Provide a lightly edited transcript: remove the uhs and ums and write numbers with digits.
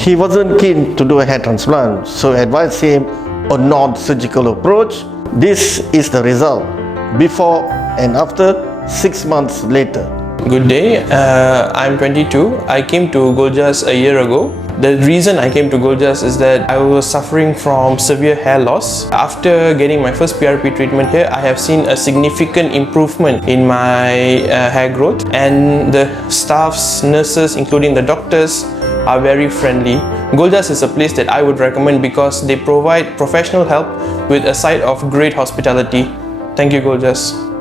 He wasn't keen to do a hair transplant, so I advised him a non-surgical approach. This is the result before and after 6 months later. Good day, I'm 22. I came to GLOJAS a year ago. The reason I came to GLOJAS is that I was suffering from severe hair loss. After getting my first PRP treatment here, I have seen a significant improvement in my hair growth, and the staffs, nurses, including the doctors, are very friendly. GLOJAS is a place that I would recommend because they provide professional help with a side of great hospitality. Thank you, GLOJAS.